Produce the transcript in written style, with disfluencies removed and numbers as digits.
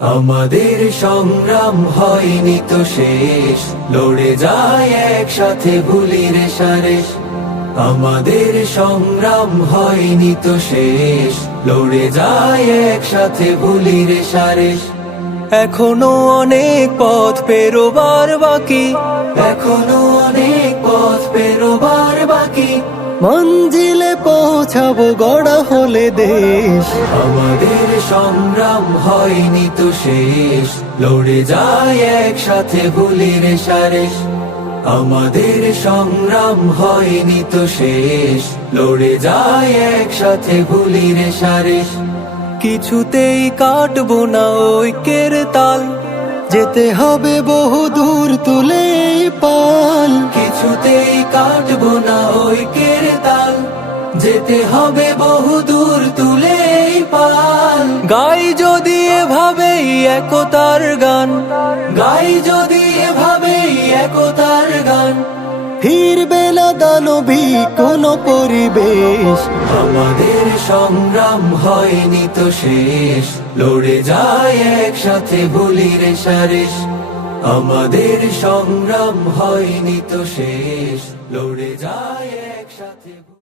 আমাদের সংগ্রাম হয়নি তো শেষ, লড়ে যায় একসাথে ভুলি রেশারেশ। আমাদের সংগ্রাম হয়নি তো শেষ, লড়ে যায় একসাথে ভুলি রেশারেশ। এখনো অনেক পথ পেরোবার বাকি, এখনো অনেক পথ পেরোবার বাকি, মঞ্জিলে পৌঁছাবো গড়া হলে দেশ। আমাদের সংগ্রাম হয়নি তো শেষ, লড়ে যায় একসাথে ভুলি রেশারেশ। আমাদের সংগ্রাম হয়নি তো শেষ, লড়ে যায় একসাথে ভুলি রেশারেশ। কিছুতেই কাটবো না ঐক্যের তাল, যেতে হবে বহু দূর তুলে এই পাল। কিছুতেই কাটবো না ঐক্যের তাল, যেতে হবে বহু দূর তুলে এই পাল। গাই যদি এভাবেই একতার গান, গাই যদি এভাবেই একতার গান, ফিরবে না দানবী কোনো পরিবেশ। আমাদের সংগ্রাম হয়নি তো শেষ, লড়ে যায় একসাথে ভুলি রেশারেশ। আমাদের সংগ্রাম হয়নি তো শেষ, লড়ে যায় একসাথে।